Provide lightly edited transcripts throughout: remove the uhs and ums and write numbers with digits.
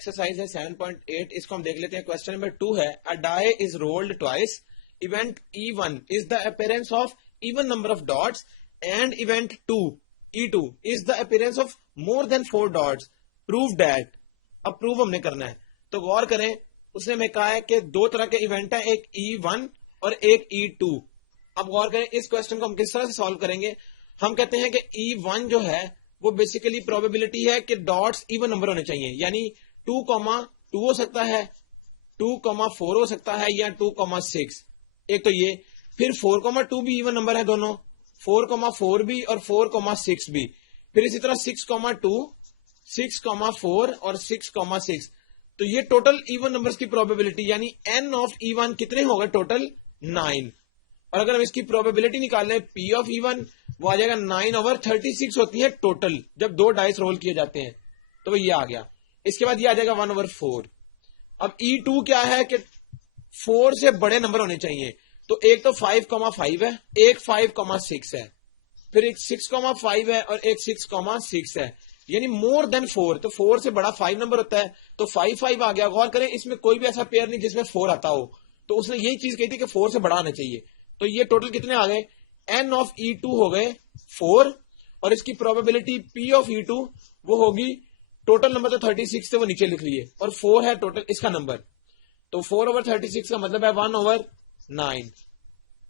Exercise है 7.8, इसको हम देख लेते हैं। क्वेश्चन नंबर 2 है, a die is rolled twice, event E1 is the appearance of even number of dots and event 2 E2 is the appearance of more than 4 dots, prove that। अब prove हमने करना है, तो गौर करें, उसने हमें कहा है कि दो तरह के इवेंट है, एक E1 और एक E2। अब गौर करें, इस क्वेश्चन को हम किस तरह से सॉल्व करेंगे। हम कहते हैं कि E1 जो है वो बेसिकली प्रोबेबिलिटी है कि डॉट्स इवन नंबर होने चाहिए, यानी 2,2 हो सकता है, 2,4 हो सकता है, या 2,6। एक तो ये, फिर 4,2 भी इवन नंबर है दोनों, 4,4 भी और 4,6 भी। फिर इसी तरह 6,2, 6,4 और 6,6। तो ये टोटल इवन नंबर्स की प्रोबेबिलिटी, यानी n ऑफ E1 कितने होगा टोटल 9। और अगर हम इसकी प्रोबेबिलिटी निकालें P ऑफ E1, वो आ जाएगा 9/36 होती है टोटल, जब दो डाइस रोल किए जाते हैं, तो ये आ गया। इसके बाद ये आ जाएगा 1/4। अब E2 क्या है कि 4 से बड़े नंबर होने चाहिए, तो एक तो 5,5 है, एक 5,6 है, फिर एक 6,5 है और एक 6,6 है, यानी मोर देन 4। तो 4 से बड़ा 5 नंबर होता है, तो 5,5 आ गया। गौर करें, इसमें कोई भी ऐसा पेयर नहीं जिसमें 4 आता हो, तो उसने यही चीज कही थी कि 4 से बड़ा आना चाहिए। तो ये टोटल कितने आ गए, n ऑफ E2 हो गए 4, और इसकी प्रोबेबिलिटी P ऑफ E2 वो होगी, टोटल नंबर तो 36 से वो नीचे लिख लिए, और 4 है टोटल इसका नंबर, तो 4/36 का मतलब है 1/9।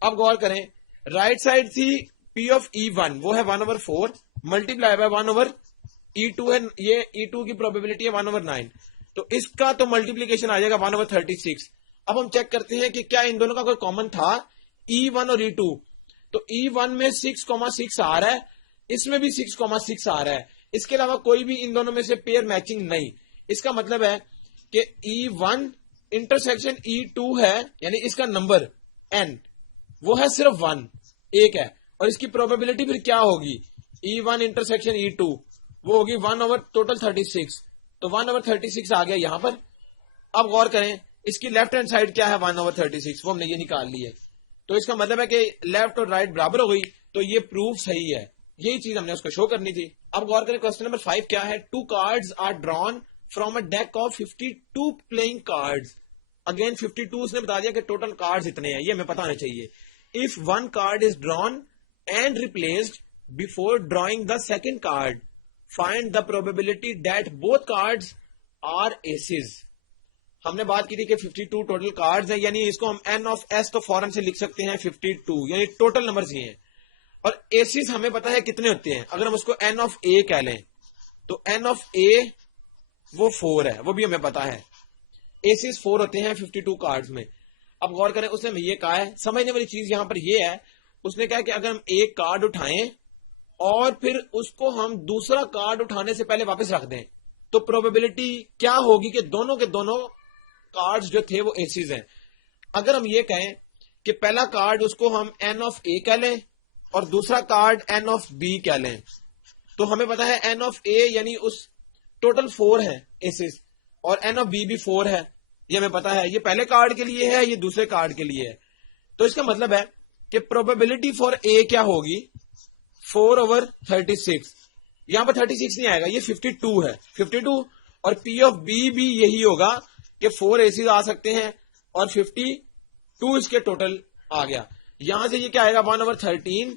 अब गौर करें, राइट साइड थी P ऑफ E1, वो है 1/4 मल्टीप्लाई बाय 1/E2 है, ये E2 की प्रोबेबिलिटी है 1/9, तो इसका तो मल्टीप्लीकेशन आ जाएगा 1/36। अब हम चेक करते हैं कि क्या इन दोनों का कोई कॉमन था, E1 और E2। तो E1 में 6,6 आ रहा है, इसमें भी 6,6 आ रहा है, इसके अलावा कोई भी इन दोनों में से पेयर मैचिंग नहीं। इसका मतलब है कि E1 इंटरसेक्शन E2 है, यानी इसका नंबर n वो है सिर्फ 1, एक है, और इसकी प्रोबेबिलिटी फिर क्या होगी, E1 इंटरसेक्शन E2 वो होगी 1/36, तो 1/36 आ गया यहां पर। अब गौर करें, इसकी लेफ्ट हैंड साइड क्या है 1/36, वो हमने ये निकाल ली है, तो इसका मतलब है कि लेफ्ट और राइट बराबर हो गई, तो ये प्रूफ सही है। यही चीज हमने उसको शो करनी थी। अब गौर करें, क्वेश्चन नंबर 5 क्या है, 2 cards are drawn from a deck of 52 playing cards. Again 52 उसने बता दिया कि टोटल कार्ड्स इतने हैं, ये हमें पता होना चाहिए। If one card is drawn and replaced before drawing the second card, find the probability that both cards are aces. हमने बात की थी कि 52 टोटल कार्ड्स हैं, यानी इसको हम n ऑफ s तो फौरन से लिख सकते हैं 52, यानी टोटल नंबर्स ये हैं। और एसिस हमें पता है कितने होते हैं, अगर हम उसको n ऑफ a कह लें, तो n ऑफ a वो 4 है, वो भी हमें पता है। एसिस 4 होते हैं 52 कार्ड्स में। अब गौर करें, उसने हमें ये कहा है, समझने वाली चीज यहां पर ये है, उसने कहा कि अगर हम एक कार्ड उठाएं और फिर उसको हम दूसरा कार्ड उठाने से पहले वापस रख दें, तो प्रोबेबिलिटी क्या होगी कि दोनों के दोनों कार्ड्स जो थे वो एसिस हैं। अगर हम ये कहें कि पहला कार्ड उसको हम n ऑफ a कह लें और दूसरा कार्ड n ऑफ b कह लें, तो हमें पता है n ऑफ a यानी उस टोटल 4 है एसिस, और n ऑफ b भी 4 है, ये हमें पता है। ये पहले कार्ड के लिए है, ये दूसरे कार्ड के लिए है, तो इसका मतलब है कि प्रोबेबिलिटी फॉर a क्या होगी 4/36। यहां पर 36 नहीं आएगा, ये 52 है, 52, और p ऑफ b भी यही होगा कि 4 एसिस आ सकते हैं, और 52 इसके टोटल आ गया। यहां से ये क्या आएगा 1/13,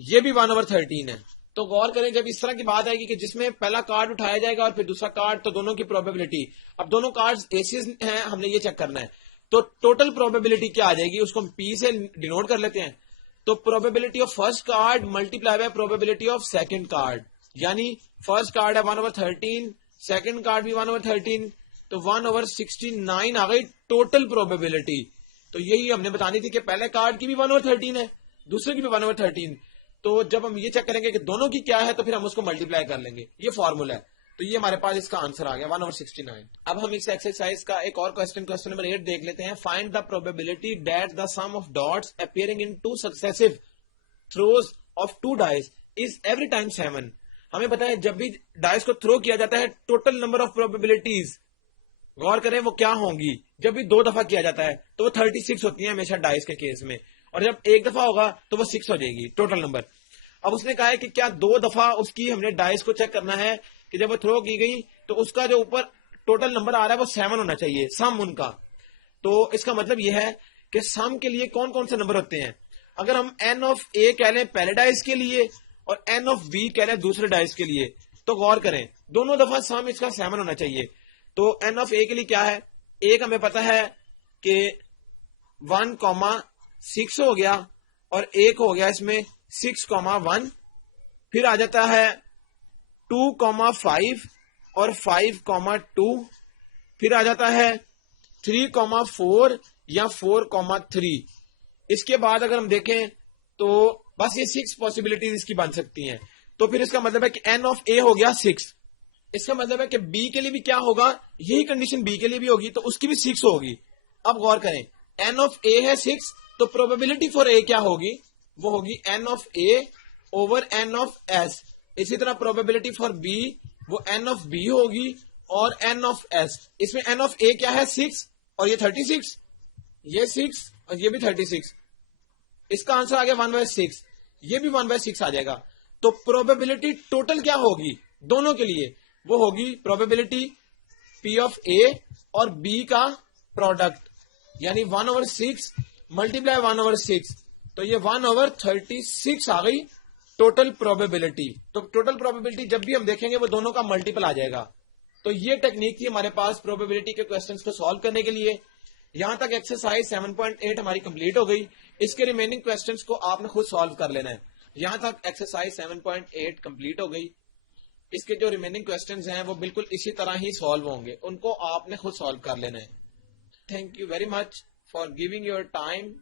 ये भी 1/13 है। तो गौर करें, जब इस तरह की बात आएगी कि जिसमें पहला कार्ड उठाया जाएगा और फिर दूसरा कार्ड, तो दोनों की प्रोबेबिलिटी, अब दोनों कार्ड्स एसिस हैं, हमने ये चेक करना है, तो टोटल प्रोबेबिलिटी क्या आ जाएगी, उसको हम p से डिनोट कर लेते हैं। तो probability of first card multiply by probability of second card, यानी फर्स्ट कार्ड है 1/13, सेकंड कार्ड भी 1/13, तो 1/69 आ गई टोटल प्रोबेबिलिटी। तो यही हमने बतानी थी कि पहले कार्ड की भी 1/13 है, दूसरे की भी 1/13, तो जब हम ये चेक करेंगे कि दोनों की क्या है, तो फिर हम उसको मल्टीप्लाई कर लेंगे, ये फॉर्मूला है। तो ये हमारे पास इसका आंसर आ गया 1/69। अब हम इस एक्सरसाइज का एक और क्वेश्चन नंबर 8 देख लेते हैं। Find the probability that the sum of dots appearing in 2 successive throws of 2 dice is every time 7। हमें पता है जब भी डाइस को थ्रो किया जाता है, टोटल नंबर ऑफ प्रोबेबिलिटीज, गौर करें वो क्या होंगी, जब भी 2 दफा किया जाता है तो वो 36 होती है हमेशा डाइस के केस में, और जब 1 दफा होगा तो वो 6 हो जाएगी टोटल नंबर। अब उसने कहा है कि क्या 2 दफा उसकी हमने डाइस को चेक करना है कि जब वो थ्रो की गई तो उसका जो ऊपर ٹوٹل نمبر آ رہا ہے وہ 7 ہونا چاہیے سم ان کا. تو اس کا مطلب یہ ہے کہ سم کے لیے کون کون سے نمبر ہوتے ہیں. اگر ہم n آف اے کہہ لیں پہلے ڈائس کے لیے اور n آف بی کہہ لیں دوسرے ڈائس کے لیے, تو غور کریں دونوں دفعہ سم اس کا 7 ہونا چاہیے. تو n آف اے کے لیے کیا ہے, ایک ہمیں پتا ہے کہ 1,6 ہو گیا اور ایک ہو گیا اس میں 6,1. پھر آ جاتا ہے 2,5 اور 5,2. پھر آ جاتا ہے 3,4 یا 4,3. اس کے بعد اگر ہم دیکھیں تو بس یہ 6 پاسبلٹیز اس کی بن سکتی ہیں. تو پھر اس کا مطلب ہے کہ n آف اے ہو گیا 6. اس کا مطلب ہے کہ بی کے لیے بھی کیا ہوگا, یہی کنڈیشن بی کے لیے بھی ہوگی, تو اس کی بھی 6 ہوگی. اب غور کریں n آف اے ہے 6, تو پروبیبلٹی فار اے کیا ہوگی, وہ ہوگی n of a over n of S. اسی طرح پروبیبلٹی فار بی وہ n آف بی ہوگی اور n آف ایس. اس میں n آف اے کیا ہے 6 اور یہ 36, یہ 6 اور یہ بھی 36. اس کا آنسر آ گیا 1/6, یہ بھی 1/6 آ جائے گا. تو پروبیبلٹی ٹوٹل کیا ہوگی دونوں کے لیے, وہ ہوگی پروبیبلٹی پی آف اے اور بی کا پروڈکٹ, یعنی 1/6 ملٹیپلائی 1/6, تو یہ 1/36 آ گئی ٹوٹل پروبیبلٹی. تو ٹوٹل پروبیبلٹی جب بھی ہم دیکھیں گے وہ دونوں کا ملٹیپل آ جائے گا. تو یہ ٹیکنیک تھی ہمارے پاس پروبیبلٹی کے کوسچنس کو سالو کرنے کے لیے. یہاں تک ایکسرسائز 7.8 ہماری کمپلیٹ ہو گئی. اس کے ریمیننگ کوسچنس کو آپ نے خود سالو کر لینا ہے. یہاں تک ایکسرسائز 7.8 کمپلیٹ ہو گئی. اس کے جو ریمیننگ کوسچنز ہیں وہ بالکل اسی طرح ہی سالو ہوں گے, ان کو آپ نے خود سالو کر لینا ہے. Thank you very much for giving your time.